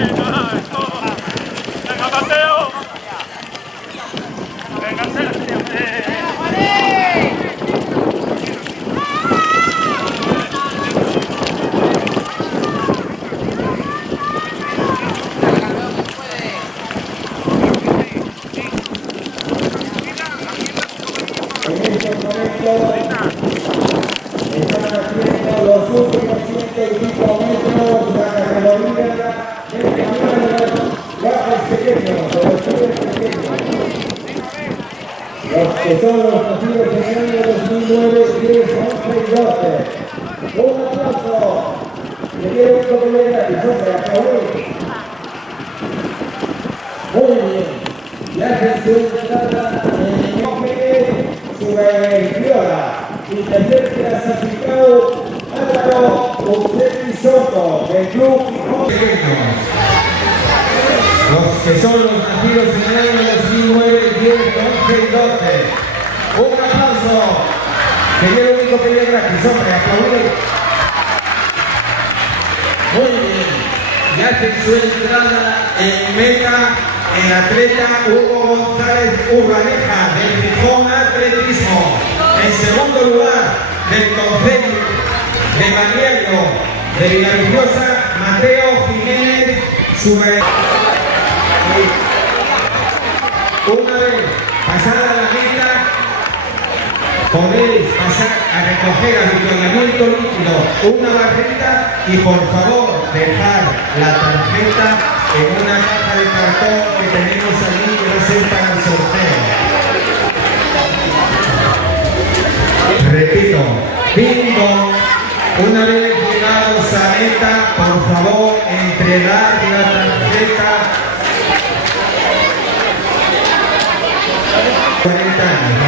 Venga, Mateo. Venga, Sergio. En estos momentos están haciendo los últimos 105 metros de la categoría del camino de los gajes pequeños, de los clubes pequeños. Los que son los nacidos en el año 2009, 10, 11 y 12. Un aplauso. Le quiero un poco de gratis, hombre, a favor. Muy bien. Y hacen su entrada en Mógenes, Viola, y tercer clasificado Álvaro Uceli Soto, del club Pequeños. Los que son los nacidos en el año 2009, 10, 11 y 12. Un aplauso, que yo lo único que es gratis, hombre, aplaudir. Muy bien, y hacen su entrada en meta el atleta Hugo González Urbaneja del Gijón Atletismo. En segundo lugar del concello de Maniego de Villaviciosa, Mateo Jiménez Sube. Una vez pasada la meta, podéis pasar a recoger avituallamiento líquido, una barrita y por favor dejar la tarjeta en una caja de cartón que tenemos allí que va a ser para el sorteo. Repito, bingo, una vez llegados a meta, por favor entregar la tarjeta. 40 años.